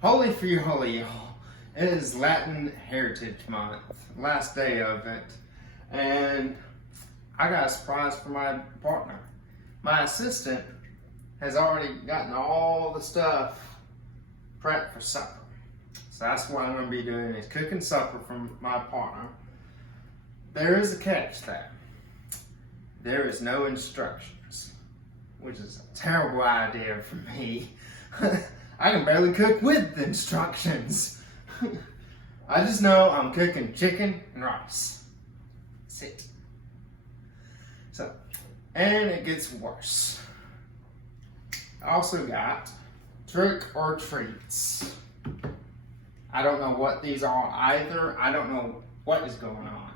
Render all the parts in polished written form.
Holy for you, holy y'all. It is Latin Heritage Month, last day of it. And I got a surprise for my partner. My assistant has already gotten all the stuff prepped for supper. So that's what I'm going to be doing, is cooking supper for my partner. There is a catch though. There is no instructions, which is a terrible idea for me. I can barely cook with the instructions. I just know I'm cooking chicken and rice. That's it. So, and it gets worse. I also got trick or treats. I don't know what these are either. I don't know what is going on.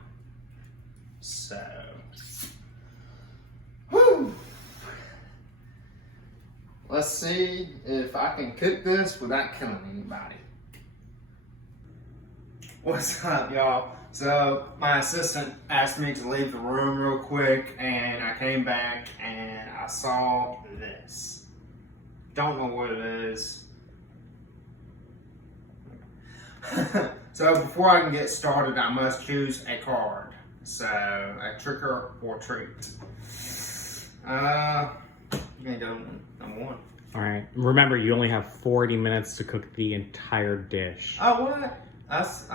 So, whew. Let's see if I can cook this without killing anybody. What's up, y'all? So, my assistant asked me to leave the room real quick, and I came back and I saw this. Don't know what it is. So, before I can get started, I must choose a card. So, a trick or treat. I'm gonna go number one. All right. Remember, you only have 40 minutes to cook the entire dish. Oh, what? That's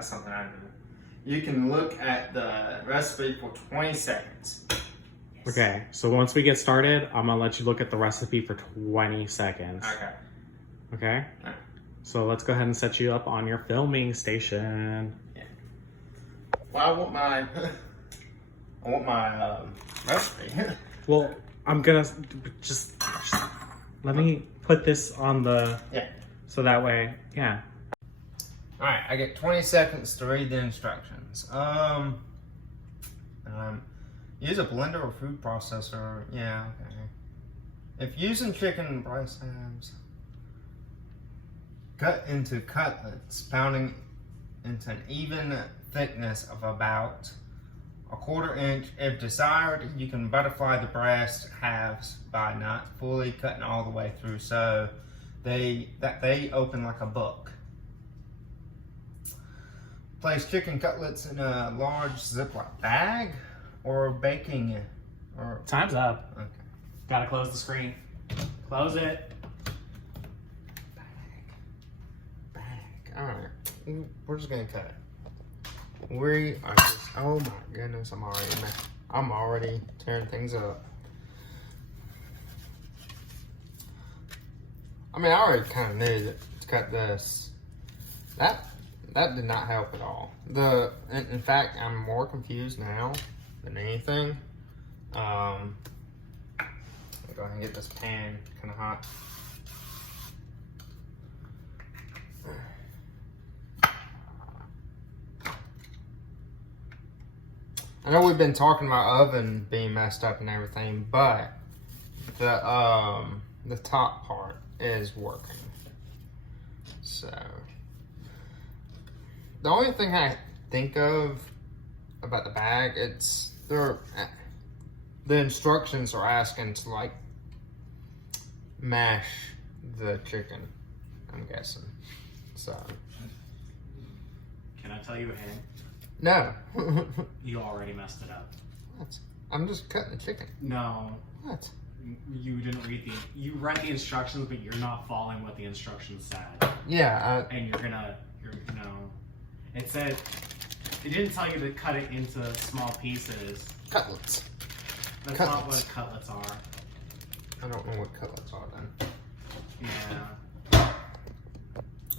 something I do. You can look at the recipe for 20 seconds. Yes. Okay. So once we get started, I'm gonna let you look at the recipe for 20 seconds. Okay. Okay. Right. So let's go ahead and set you up on your filming station. Yeah. Well, I want my recipe. Well, I'm gonna just let me put this on the, so that way, yeah. All right, I get 20 seconds to read the instructions. Use a blender or food processor. Yeah, okay. If using chicken and breast halves, cut into cutlets, pounding into an even thickness of about 1/4 inch. If desired, you can butterfly the breast halves by not fully cutting all the way through, so they open like a book. Place chicken cutlets in a large Ziploc bag or baking or. Time's up. Okay. Gotta close the screen. Close it. Bag. All right. We're just gonna cut it. We are just, oh my goodness, I'm already tearing things up. I mean, I already kind of knew to cut this. That did not help at all. In fact, I'm more confused now than anything. I'll go ahead and get this pan kind of hot. I know we've been talking about oven being messed up and everything, but the top part is working. So the only thing I think of about the bag, it's the instructions are asking to like mash the chicken, I'm guessing. So Can I tell you a hint? no. You already messed it up. What? I'm just cutting the chicken. No. What? You didn't read you read the instructions, but you're not following what the instructions said. Yeah. And it said, it didn't tell you to cut it into small pieces. Cutlets. That's not what cutlets are. I don't know what cutlets are then. Yeah.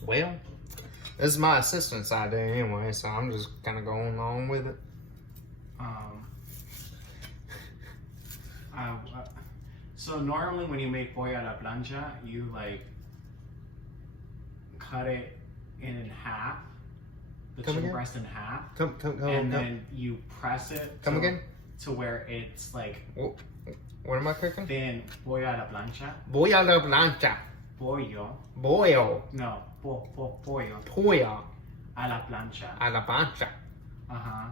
Well, this is my assistant's idea anyway, so I'm just kind of going along with it. So normally when you make pollo a la plancha, you like cut it in half, the chicken breast in half, and then you press it to where it's like. What am I cooking? Then pollo a la plancha. Pollo a la plancha. Pollo. Pollo. No, pollo. Pollo. A la plancha. A la plancha. Uh-huh.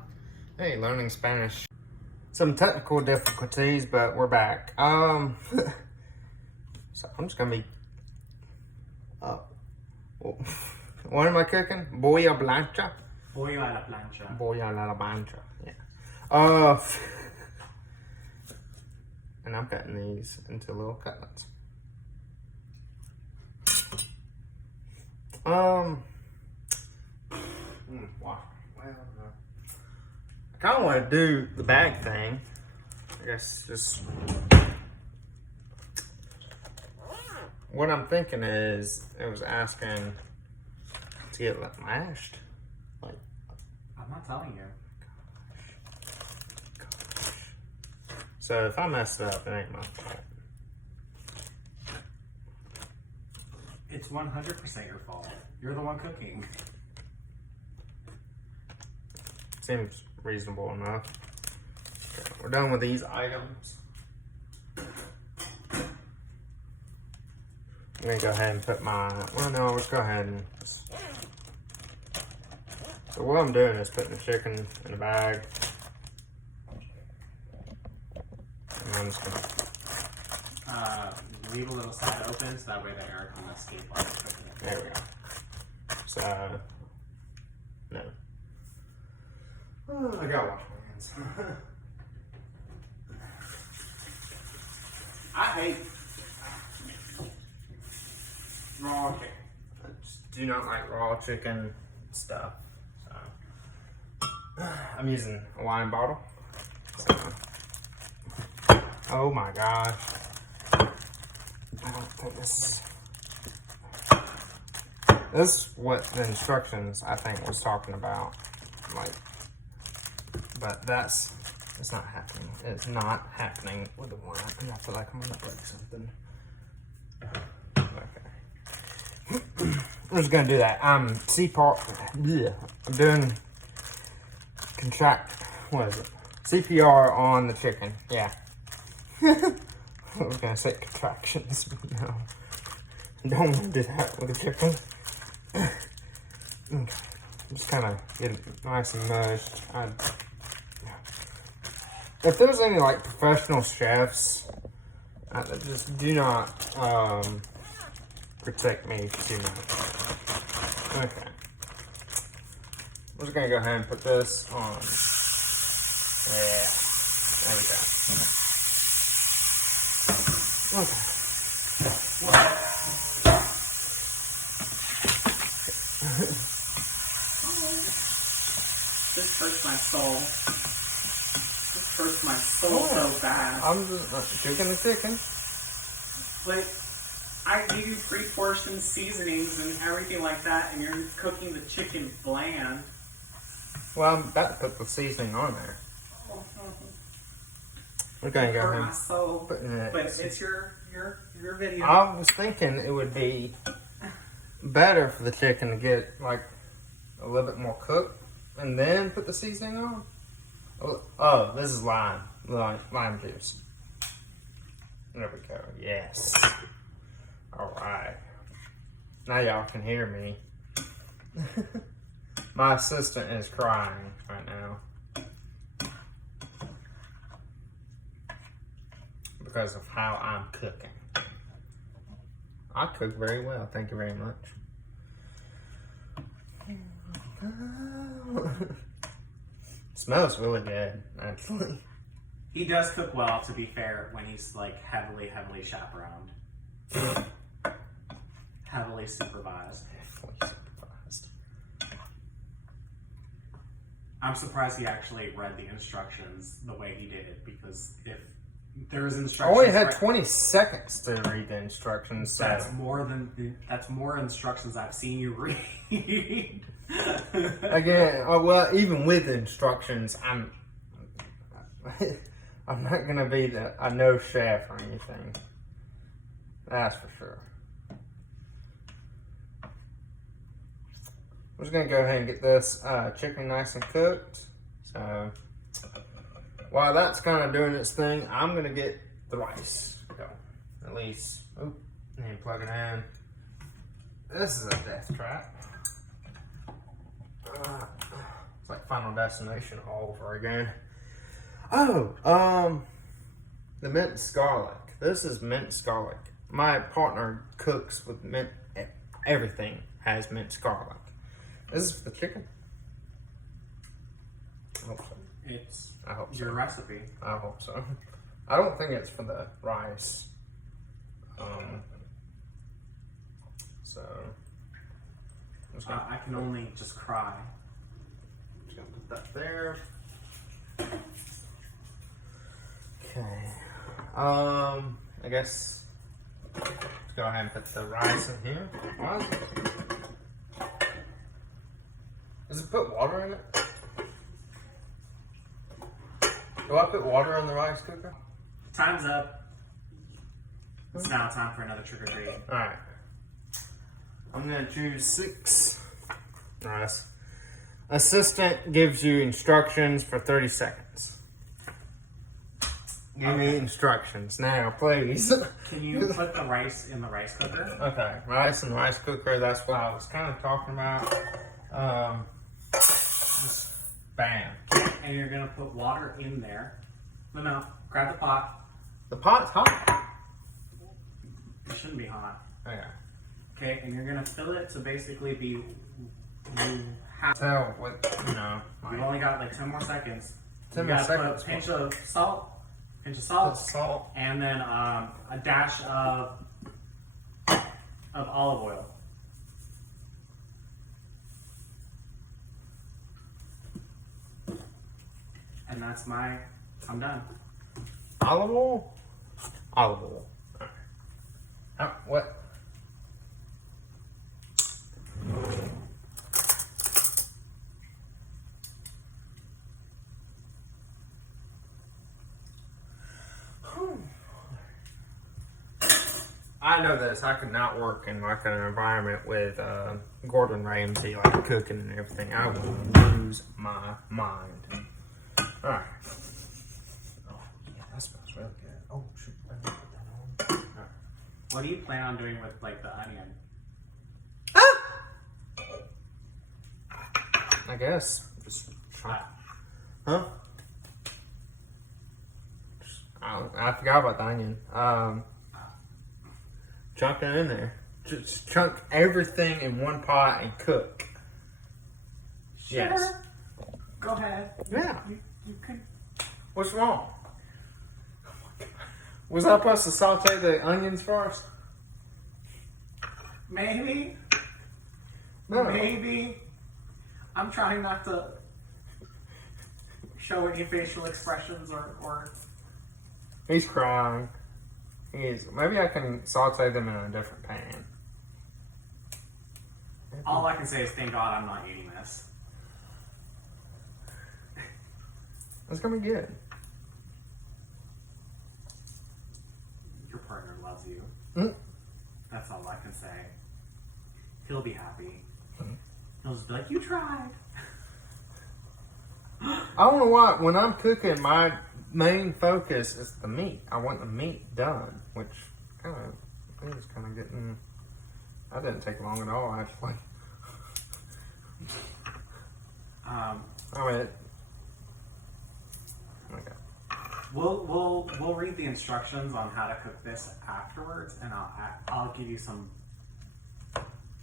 Hey, learning Spanish. Some technical difficulties, but we're back. So I'm just gonna be What am I cooking? Pollo Plancha? Pollo a la plancha. Pollo a la plancha, yeah. And I'm cutting these into little cutlets. Wow. Well, I kind of want to do the bag thing. I guess just what I'm thinking is, it was asking to get mashed. Like, I'm not telling you. Gosh. So if I mess it up, it ain't my fault. It's 100% your fault. You're the one cooking. Seems reasonable enough. Okay, we're done with these items. I'm gonna go ahead and put my, well no, let's go ahead and just, so what I'm doing is putting the chicken in a bag. And I'm just gonna leave a little side open so that way the air can escape while you're cooking it. There we go. So, no. Oh, I gotta wash my hands. I hate Raw chicken. I just do not like raw chicken stuff. So, I'm using a wine bottle. So, oh my gosh. I don't think this is what the instructions I think was talking about. Like, but it's not happening. It's not happening with the wine. I feel like I'm gonna break something. Okay. I'm just gonna do that. I'm doing what is it? CPR on the chicken. Yeah. I was gonna say contractions, but no. Don't want to do that with the chicken. Okay. Just kind of get it nice and mushed. If there's any like professional chefs, just do not protect me too much. Okay. We're just gonna go ahead and put this on. Yeah. There we go. Okay. This hurts my soul. This hurts my soul so bad. I'm just cooking the chicken. But I give you pre-portioned seasonings and everything like that, and you're cooking the chicken bland. Well, I'm about to put the seasoning on there. We're gonna go ahead. My soul. But it's your video. I was thinking it would be better for the chicken to get like a little bit more cooked and then put the seasoning on. Oh, this is lime juice. There we go. Yes. All right. Now y'all can hear me. My assistant is crying right now because of how I'm cooking. I cook very well, thank you very much. Smells really good, actually. He does cook well, to be fair, when he's like heavily chaperoned. Heavily supervised. I'm surprised he actually read the instructions the way he did it, because if there was instructions, I only had 20 seconds to read the instructions. So. That's more instructions I've seen you read. Again, well, even with the instructions, I'm not gonna be a no chef or anything. That's for sure. I'm just gonna go ahead and get this chicken nice and cooked. So while that's kind of doing its thing, I'm gonna get the rice going. At least, and plug it in. This is a death trap. It's like Final Destination all over again. Oh, the minced garlic. This is minced garlic. My partner cooks with everything has minced garlic. This is for the chicken? I hope so. It's I hope so. your recipe. I hope so. I don't think it's for the rice. So I can only just cry. Just gonna put that there. Okay. I guess let's go ahead and put the rice in here. Why is it? Does it put water in it? Do I put water in the rice cooker? Time's up. It's now time for another trick or treat. Alright. I'm gonna choose 6 rice. Assistant gives you instructions for 30 seconds. Give me instructions now, please. Can you put the rice in the rice cooker? Okay, rice in the rice cooker, that's what I was kind of talking about. Just bam. And you're gonna put water in there. No, grab the pot. The pot's hot. It shouldn't be hot. Okay. Okay, and you're gonna fill it to basically be, you have, Tell what, you know. you've only got like 10 more seconds. 10 you more gotta seconds. put a pinch of salt, Salt. and then a dash of olive oil. And that's I'm done. Olive oil? Olive oil. What? I know this. I could not work in like an environment with Gordon Ramsay, like cooking and everything. I would lose my mind. All right. Oh, yeah, that smells really good. Oh, shoot. I didn't put that on. All right. What do you plan on doing with like the onion? I guess. Just try. Huh? I forgot about the onion. Chunk it in there. Just chunk everything in one pot and cook. Sure. Yes. Go ahead. Yeah. You could. What's wrong? Was I supposed to saute the onions first? Maybe. No. Maybe. I'm trying not to show any facial expressions or. He's crying. Maybe I can saute them in a different pan. All I can say is thank God I'm not eating this. It's gonna be good. Your partner loves you. Mm. That's all I can say. He'll be happy. He'll just be like, you tried. I don't know why. When I'm cooking, my main focus is the meat. I want the meat done, which I think it's kind of getting. That didn't take long at all, actually. Okay. We'll read the instructions on how to cook this afterwards, and I'll give you some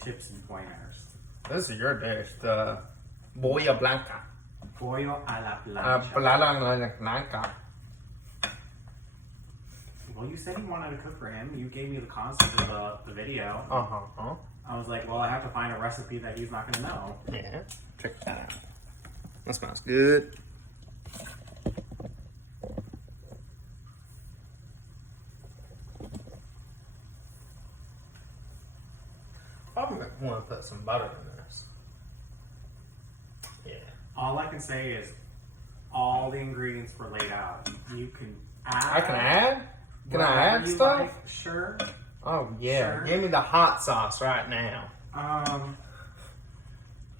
tips and pointers. This is your dish, the Pollo Blanca. Pollo a la plancha. Blanca. Well, you said you wanted to cook for him. You gave me the concept of the video. Uh-huh. I was like, well, I have to find a recipe that he's not going to know. Yeah, check that out. That smells good. Probably want to put some butter in this. Yeah. All I can say is all the ingredients were laid out. You can add. I can add? Can I add stuff? Like. Sure. Oh, yeah. Sure. Give me the hot sauce right now.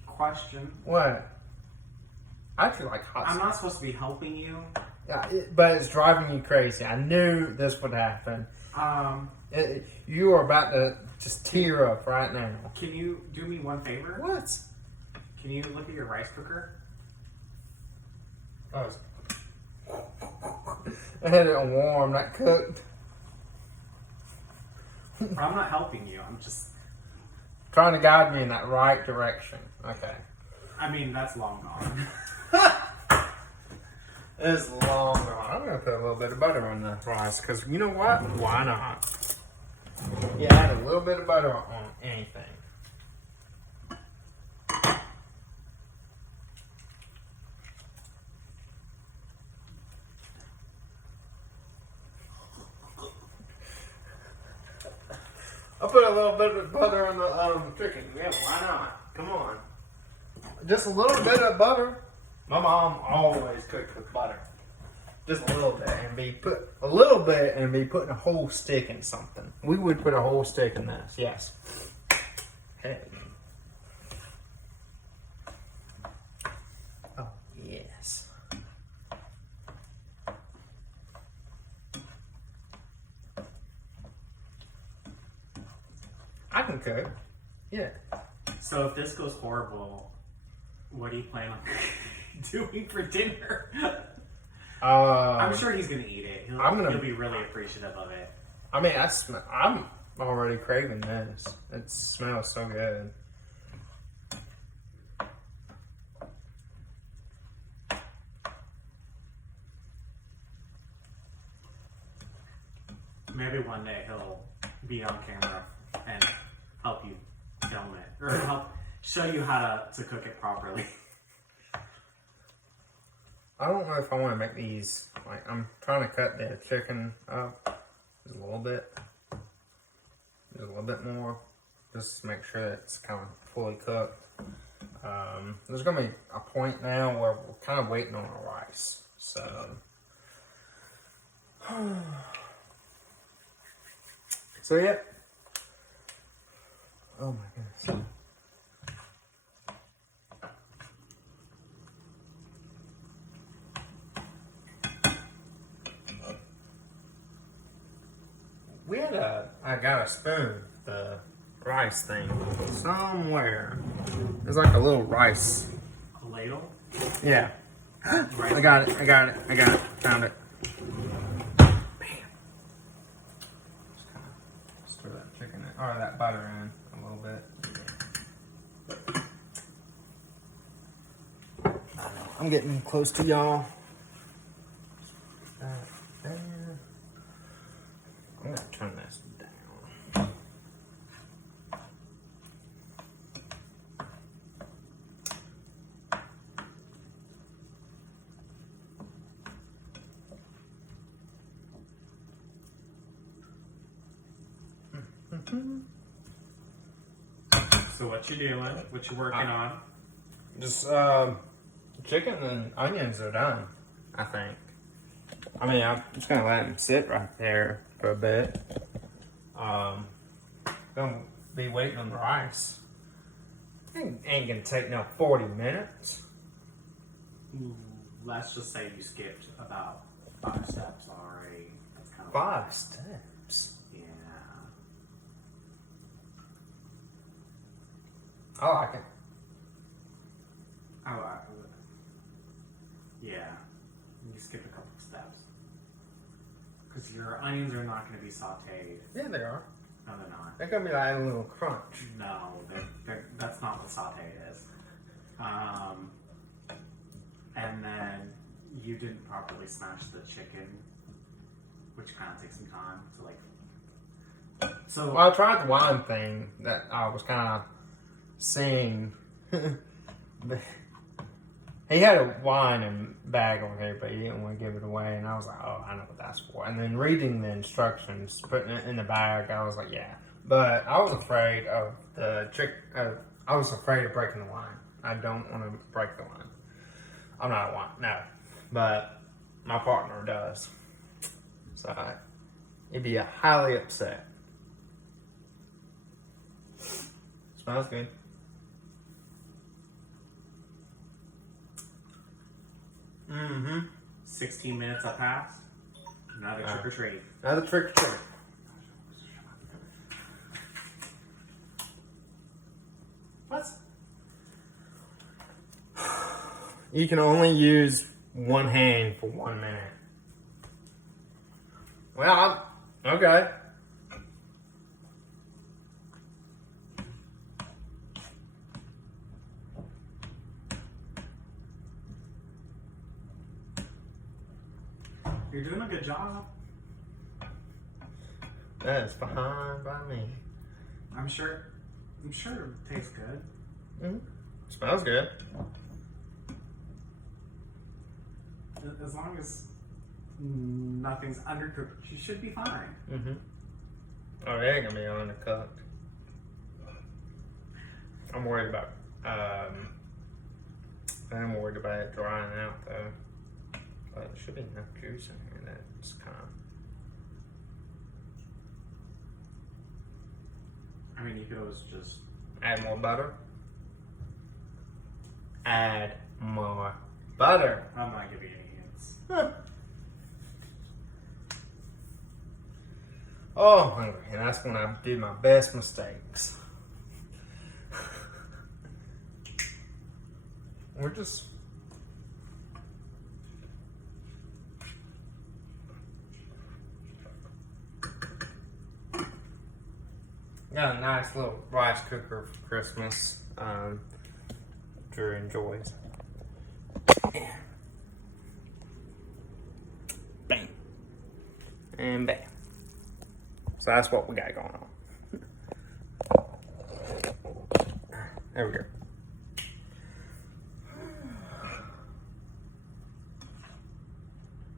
Question. What? I actually like hot sauce. I'm not supposed to be helping you. Yeah, but it's driving you crazy. I knew this would happen. You are about to just tear up right now. Can you do me one favor? What? Can you look at your rice cooker? Oh, I had it warm, not cooked. I'm not helping you. I'm just trying to guide me in that right direction. Okay. I mean, that's long gone. It's long gone. I'm gonna put a little bit of butter on the rice because you know what? Why not? You add a little bit of butter on anything. I'll put a little bit of butter on the chicken. Yeah, why not? Come on. Just a little bit of butter. My mom always cooked with butter. Just a little bit and be putting a whole stick in something. We would put a whole stick in this, yes. Hey. Oh, yes. I can cook. Yeah. So if this goes horrible, what do you plan on doing for dinner? I'm sure he's gonna eat it. He'll be really appreciative of it. I mean, I'm already craving this. It smells so good. Maybe one day he'll be on camera and help you film it, or help show you how to cook it properly. I don't know if I want to make these, like, I'm trying to cut the chicken up just a little bit more, just to make sure it's kind of fully cooked. There's going to be a point now where we're kind of waiting on our rice, so. So, yeah. Oh my goodness. I got a spoon, the rice thing, somewhere. There's like a little rice. A ladle? Yeah. I got it. Found it. Bam. Just throw that chicken in, or that butter in a little bit. I'm getting close to y'all. There. I'm gonna turn this down. So what you doing? What you working on? Just chicken and onions are done, I think. I mean, I'm just gonna let them sit right there for a bit. Gonna be waiting on the rice. Ain't gonna take no 40 minutes. Let's just say you skipped about 5 steps already. That's kind of 5 steps. Yeah. I like it. Yeah. You skipped a couple of steps. Because your onions are not going to be sauteed. Yeah, they are. No, they're not. They're gonna be like a little crunch. No, that's not what sauteed is. And then you didn't properly smash the chicken, which kind of takes some time to like. So well, I tried the wine thing that I was kind of seeing. He had a wine and bag on here, but he didn't want to give it away. And I was like, oh, I know what that's for. And then reading the instructions, putting it in the bag, I was like, yeah. But I was afraid of the I was afraid of breaking the wine. I don't want to break the wine. I'm not a wine, no. But my partner does. So he'd be highly upset. Smells good. 16 minutes have passed. Another trick or treat. Another trick or treat. What? You can only use one hand for 1 minute. Well, okay. You're doing a good job. That's fine by me. I'm sure it tastes good. Mm-hmm. Smells good. As long as nothing's undercooked, you should be fine. Mm-hmm. Oh, they ain't gonna be undercooked. I'm worried about it drying out though. But there should be enough juice in here that it's kind of. I mean, you could always just Add more butter. Add more butter. I'm not giving you any hints. Oh, I'm hungry, and that's when I do my best mistakes. We're just. Got a nice little rice cooker for Christmas. Drew enjoys. Bam. And bam. So that's what we got going on. There we go.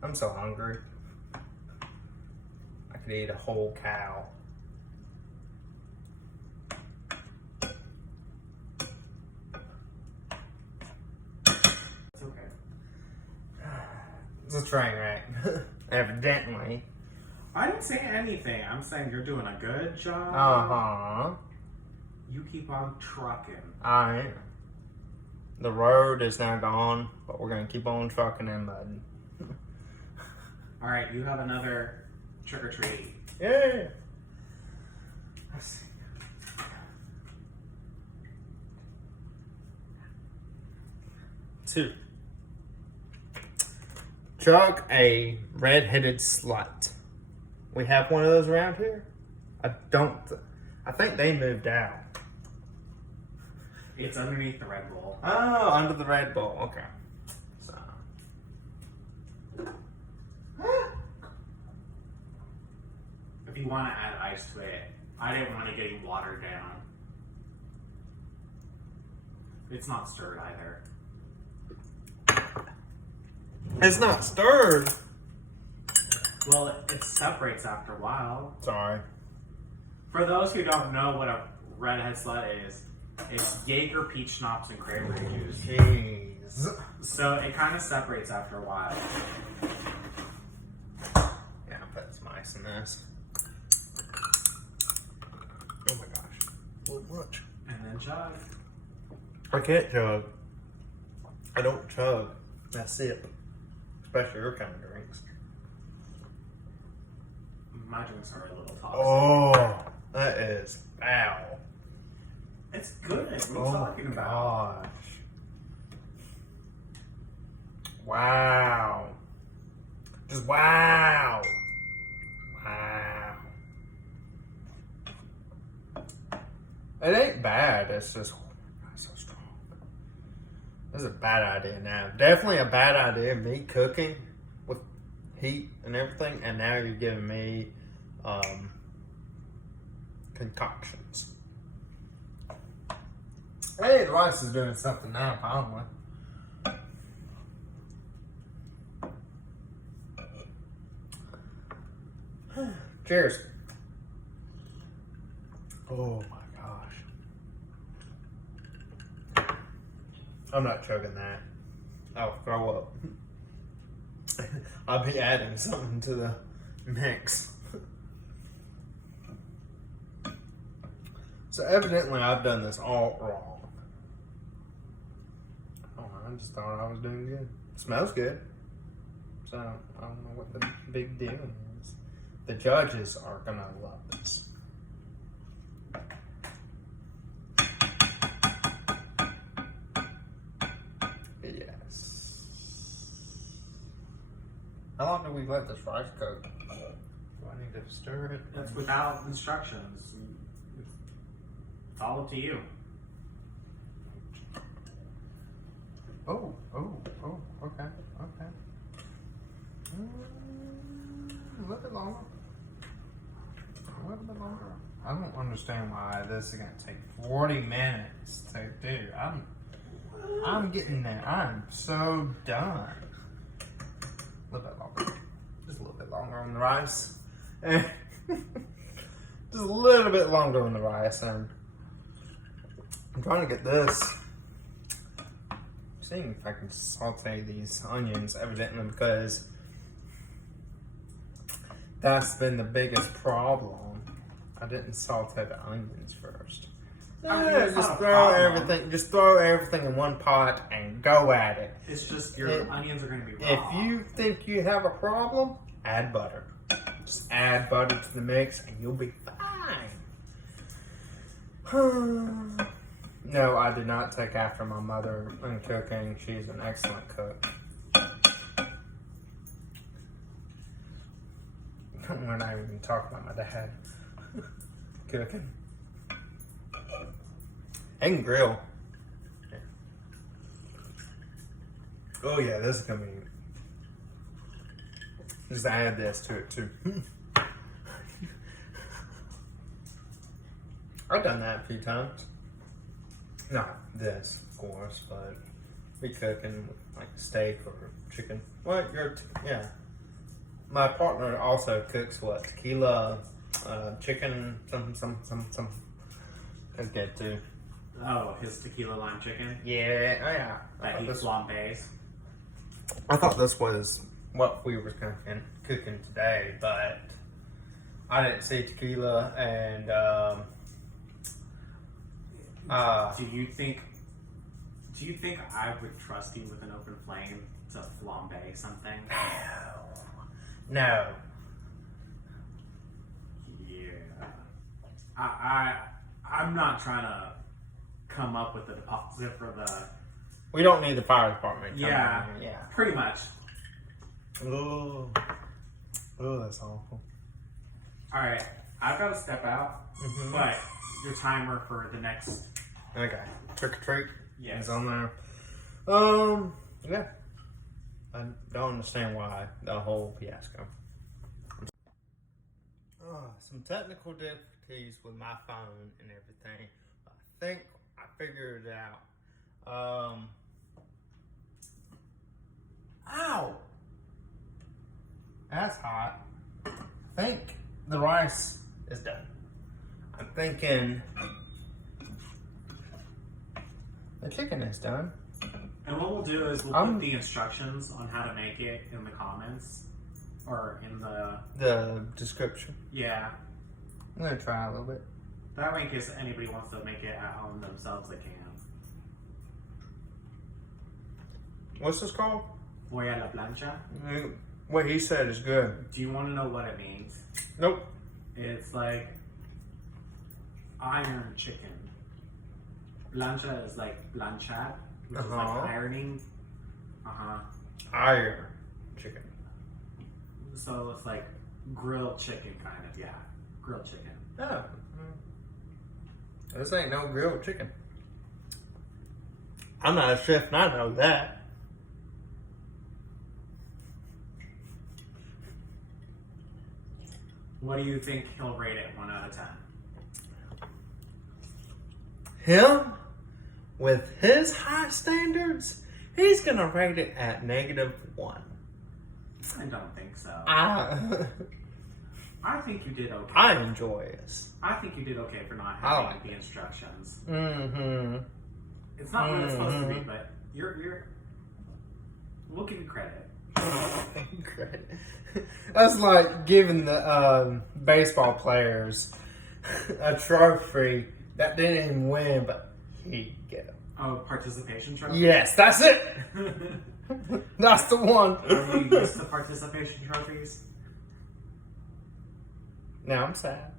I'm so hungry. I could eat a whole cow. It's okay. It's a train wreck. Evidently. I didn't say anything. I'm saying you're doing a good job. Uh-huh. You keep on trucking. I am. The road is now gone, but we're gonna keep on trucking and mudding. All right, you have another trick or treat. Yeah. Let's see. Two. Chug a red-headed slut. We have one of those around here? I think they moved out. It's underneath the Red Bull. Oh, under the Red Bull. Okay. So. If you want to add ice to it, I didn't want to get you watered down. It's not stirred either. It's not stirred. Well, it separates after a while. Sorry. For those who don't know what a redhead slut is, it's Jaeger, peach schnapps, and cranberry juice. Jeez. So it kind of separates after a while. Yeah, I put some ice in this. Oh my gosh. A little much. And then chug. I can't chug. I don't chug. I sip. Especially your kind of drinks. My drinks are a little toxic. Oh, that is foul. It's good. What are you Oh talking my about? gosh. Wow. Just wow. Wow. It ain't bad. It's just so strong. This is a bad idea now. Definitely a bad idea. Me cooking with heat and everything, and now you're giving me concoctions. Hey, the rice is doing something now, finally. Cheers. Oh my gosh. I'm not chugging that. I'll throw up. I'll be adding something to the mix. So evidently I've done this all wrong. Oh, I just thought I was doing good. It smells good. So I don't know what the big deal is. The judges are gonna love this. Yes. How long do we let this rice cook? Do I need to stir it? That's without instructions. It's all up to you. Oh, okay. little bit longer. A little bit longer. I don't understand why this is gonna take 40 minutes to do. I'm getting there. I'm so done. A little bit longer. Just a little bit longer on the rice. Just a little bit longer on the rice. And I'm trying to get this. Seeing if I can saute these onions, evidently, because that's been the biggest problem. I didn't saute the onions first. Just throw everything in one pot and go at it. It's just your onions are going to be raw. If you think you have a problem, add butter. Just add butter to the mix and you'll be fine. No, I did not take after my mother in cooking. She's an excellent cook. We're not even talking about my dad cooking. And grill. Yeah. Oh yeah, this is gonna be. Just add this to it too. I've done that a few times. Not this, of course, but we cooking like steak or chicken. What yeah. My partner also cooks tequila, chicken, some. That's good too. Oh, his tequila lime chicken? Yeah, oh yeah. That he flambés. I thought this was what we were cooking today, but I didn't see tequila and do you think I would trust you with an open flame to flambe something? No. Yeah. I'm not trying to come up with a deposit for the... We don't need the fire department. Yeah, pretty much. Oh, that's awful. Alright, I've got to step out, but your timer for the next... Okay, trick or treat is on there. Yeah. I don't understand why the whole fiasco. Some technical difficulties with my phone and everything. I think I figured it out. Ow! That's hot. I think the rice is done. I'm thinking the chicken is done. And what we'll do is we'll put the instructions on how to make it in the comments. Or in the description. Yeah. I'm gonna try a little bit. That way, in case anybody wants to make it at home themselves, they can. What's this called? Pollo a la plancha. What he said is good. Do you want to know what it means? Nope. It's like iron chicken. Plancha is like planchar, which is like ironing. Iron chicken. So it's like grilled chicken, kind of. Yeah, grilled chicken. Oh. This ain't no grilled chicken. I'm not a chef and I know that. What do you think he'll rate it 1 out of 10? Him? With his high standards, he's gonna rate it at -1. I don't think so. I think you did okay. I enjoy this. I think you did okay for not having the instructions. It's not what it's supposed to be, but we'll give you credit. Credit. That's like giving the baseball players a trophy that didn't even win, but he get it. Oh, participation trophy? Yes, that's it. That's the one. Are you used to participation trophies? Now I'm sad.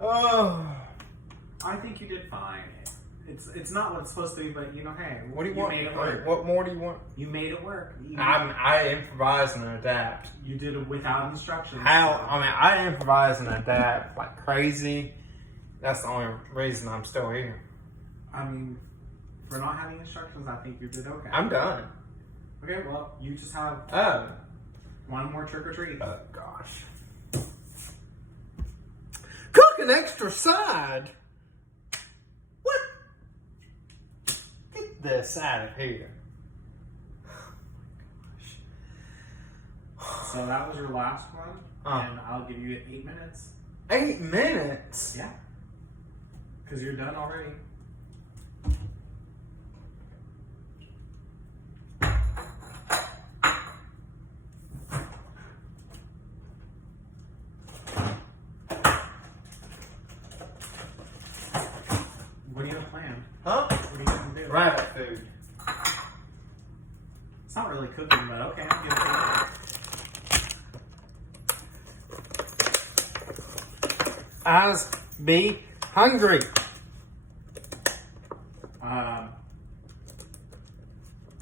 Oh. I think you did fine. It's not what it's supposed to be, but hey, what do you want? Made it work. What more do you want? You made it work. I improvise and adapt. You did it without instructions. I improvise and adapt like crazy. That's the only reason I'm still here. For not having instructions, I think you did okay. I'm done. Okay, well, you just have... One more trick or treat. Oh, gosh. Cook an extra side? What? Get this out of here. So that was your last one, and I'll give you 8 minutes. 8 minutes? Yeah. Because you're done already. What do you have planned? Huh? What are you going to do? Rabbit food. It's not really cooking, but okay. I'll give it to you. Eyes be hungry. I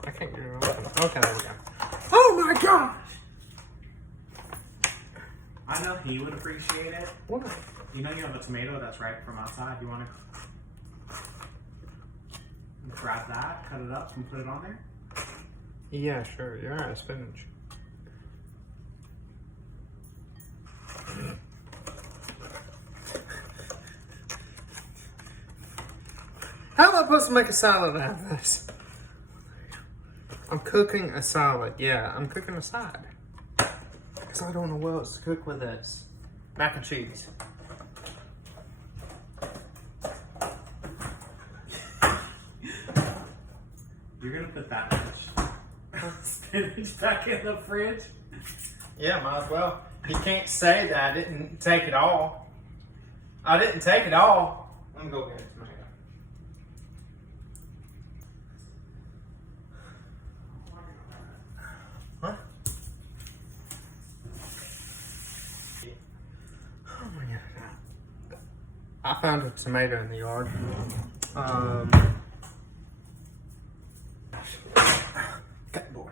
can't get it open. Okay, there we go. Oh my gosh! I know he would appreciate it. What? You know you have a tomato that's ripe from outside. You want to grab that, cut it up, and put it on there? Yeah, sure. You're right, spinach. How am I supposed to make a salad out of this? I'm cooking a salad. Yeah, I'm cooking a salad. Because I don't know what else to cook with this. Mac and cheese. You're going to put that much spinach back in the fridge? Yeah, might as well. You can't say that I didn't take it all. I didn't take it all. Let me go get it. What? Oh my god. I found a tomato in the yard. Cut boy.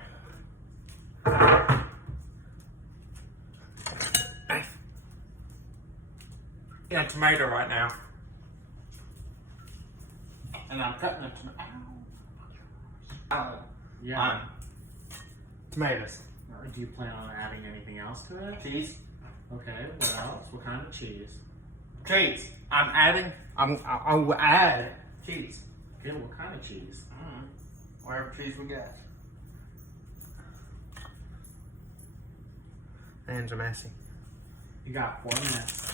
A tomato right now. And I'm cutting a tomato. Salad. Yeah. Tomatoes. Do you plan on adding anything else to it? Cheese. Okay, what else? What kind of cheese? Cheese. I will add cheese. Okay, what kind of cheese? Whatever cheese we got. Hands are messy. You got 4 minutes.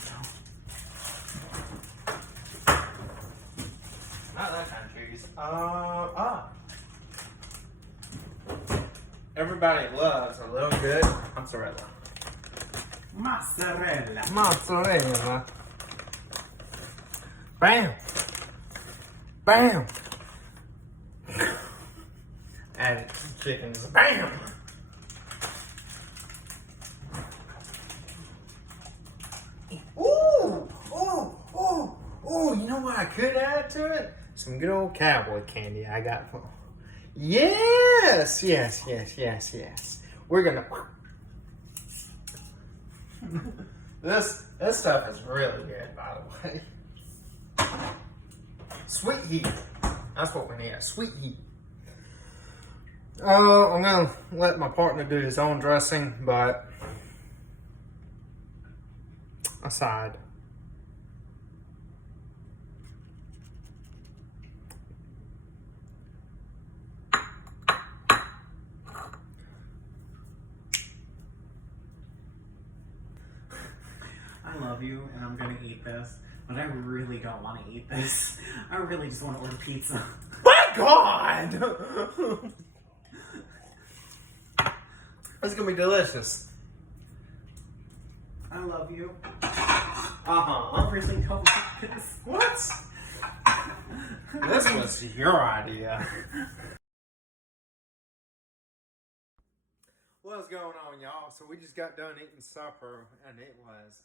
Not that kind of cheese. Everybody loves a little good mozzarella. Mozzarella. Mozzarella. Bam. Bam. Added chickens. Bam. Ooh. Oh, you know what I could add to it? Some good old cowboy candy I got from. Yes. We're gonna. This stuff is really good, by the way. Sweet heat. That's what we need. A sweet heat. I'm gonna let my partner do his own dressing, but aside. I love you, and I'm gonna eat this, but I really don't want to eat this. I really just want to order pizza. My God! It's gonna be delicious. I love you. I really don't like this. What? This was your idea. What's going on, y'all? So we just got done eating supper, and it was...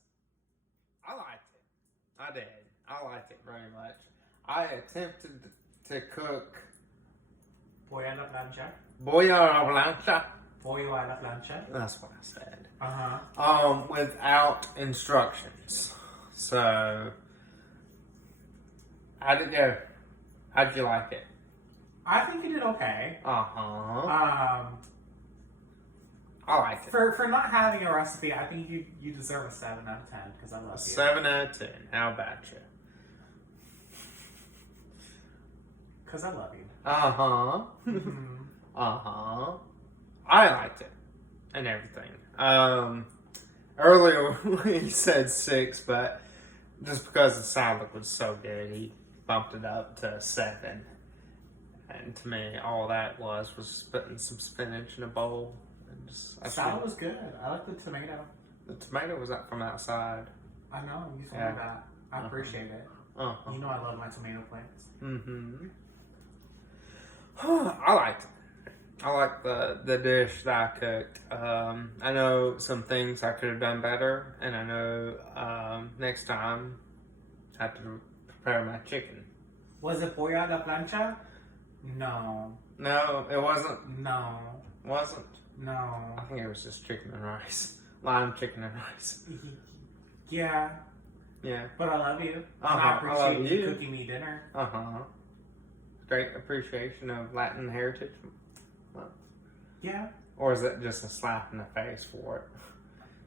I liked it. I did. I liked it very much. I attempted to cook... Pollo a la plancha. Pollo a la plancha. Pollo a la plancha. That's what I said. Uh-huh. Without instructions. So... How'd it go? How'd you like it? I think you did okay. I like it. For not having a recipe, I think you deserve a 7 out of 10 because I love you. 7 out of 10. How about you? Because I love you. Uh-huh. Mm-hmm. Uh-huh. I liked it. And everything. Earlier he said 6, but just because the salad was so good, he bumped it up to 7. And to me, all that was putting some spinach in a bowl. And just, salad was good. I like the tomato. The tomato was up from outside. I know. You told me that. I appreciate it. You know I love my tomato plants. Mm-hmm. I liked it. I like the dish that I cooked. I know some things I could have done better, and I know next time I have to prepare my chicken. Was it pollo a la plancha? No. No, it wasn't. No. Wasn't? No. I think it was just chicken and rice. Lime chicken and rice. Yeah. Yeah. But I love you. Uh-huh. And I appreciate love you cooking me dinner. Uh-huh. Great appreciation of Latin heritage. Yeah. Or is it just a slap in the face for it?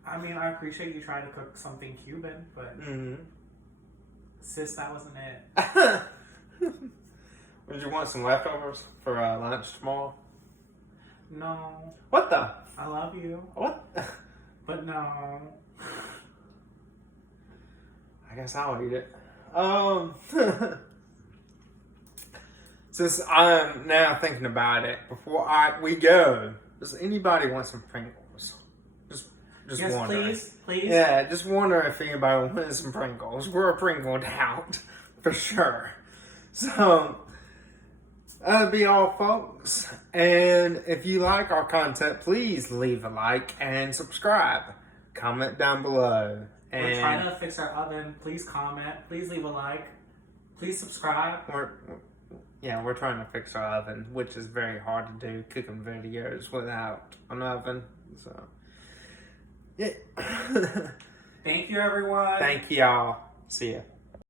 I mean, I appreciate you trying to cook something Cuban, but sis, that wasn't it. Would you want some leftovers for lunch tomorrow? No. What the? I love you. What? But no. I guess I'll eat it. Since I'm now thinking about it, before we go, does anybody want some Pringles? Just yes, wondering. please. Yeah, just wonder if anybody wants some Pringles. We're a Pringled out, for sure. So, that'll be all, folks. And if you like our content, please leave a like and subscribe. Comment down below. We're trying to fix our oven. Please comment. Please leave a like. Please subscribe. We're trying to fix our oven, which is very hard to do, cooking videos without an oven. So, yeah. Thank you, everyone. Thank y'all. See ya.